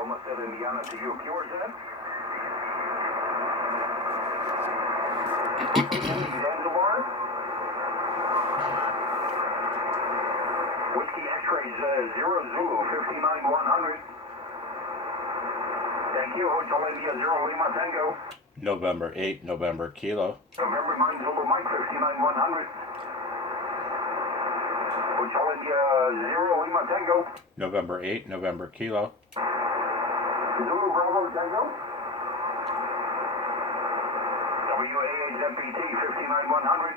almost said Indiana to you. QRPer. Zanzibar. Whiskey X-rays 0 Zulu 59100. Thank you. Hotel India 0 Lima Tango. November 8, November Kilo. November 9 Zulu Mike 59100. Hotel India 0 Lima Tango. November 8, November Kilo. Zulu Bravo Tango. WAHMPT 59100.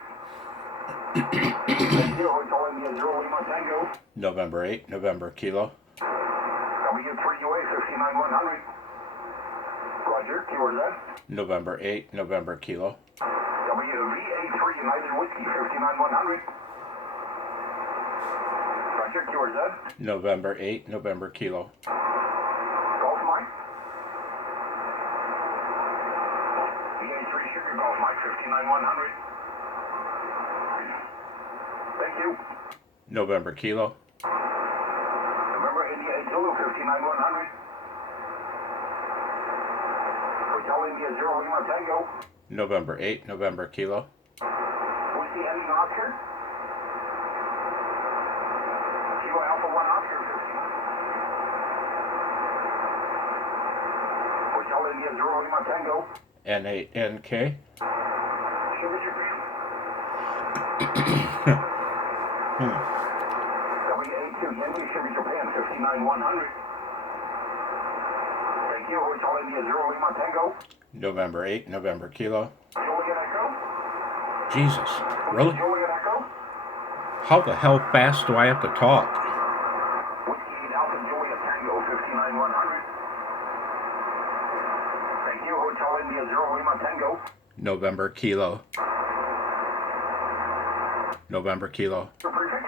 Thank you. Hotel India 0 Lima Tango. November 8, November Kilo. W3UA 59100. Roger. QRZ. November 8, November Kilo. WVA3 United Whiskey 59100. Roger. QRZ. November 8, November Kilo. Golf Mike. VA3 Sugar Golf Mike 59100. Thank you. November Kilo. November India 8 Zulu 59100. Hotel India 0 Lima Tango. November 8, November Kilo. Whiskey ending Oscar. Kilo Alpha 1 Oscar 59. Hotel India 0 Lima Tango. N8NK. Sugar Japan. WA2 Yankee Sugar Japan 59100. Thank you. Hotel India 0 Lima Tango. November 8, November Kilo. Juliet Echo. Jesus, really? Juliet Echo. How the hell fast do I have to talk? Whiskey Alpha Juliet Tango 59100. Thank you. Hotel India 0 Lima Tango. November Kilo. November Kilo. Prefix.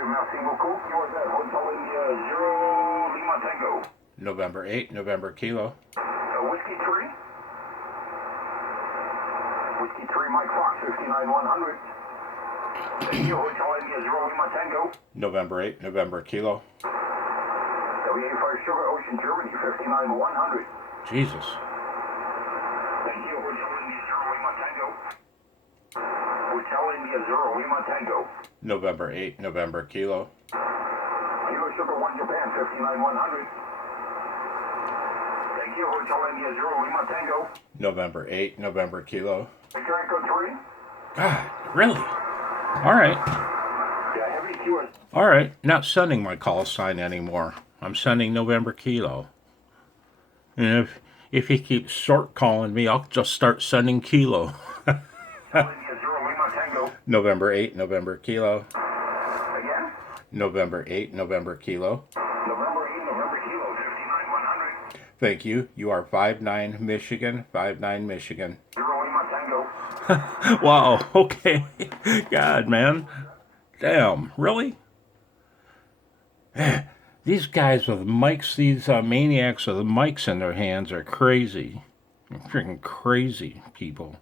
Merci beaucoup. QRZ. Hotel India 0 Lima Tango. November 8, November Kilo. Whiskey 3. Whiskey 3 Mike Fox 59100. Thank you. Hotel India 0 Lima Tango. November 8, November Kilo. WA5 Sugar Ocean Germany 59100. Jesus. Thank you. Hotel India 0 Lima Tango. Hotel India 0 Lima Tango. November 8, November Kilo. Kilo Sugar 1 Japan 59100. Thank you. Hotel India 0 Lima Tango. November 8, November Kilo. Victor Echo 3. God, really? All right. Yeah, heavy QRZ. All right. Not sending my call sign anymore. I'm sending November Kilo. And if he keeps short calling me, I'll just start sending Kilo. India 0 Lima Tango. November 8, November Kilo. Again? November 8, November Kilo. November 8, November Kilo 59100. Thank you. You are 59 Michigan, 59 Michigan. 0 Lima Tango. Wow, okay. God, man. Damn, really? These guys with mics, these maniacs with mics in their hands are crazy. Freaking crazy people.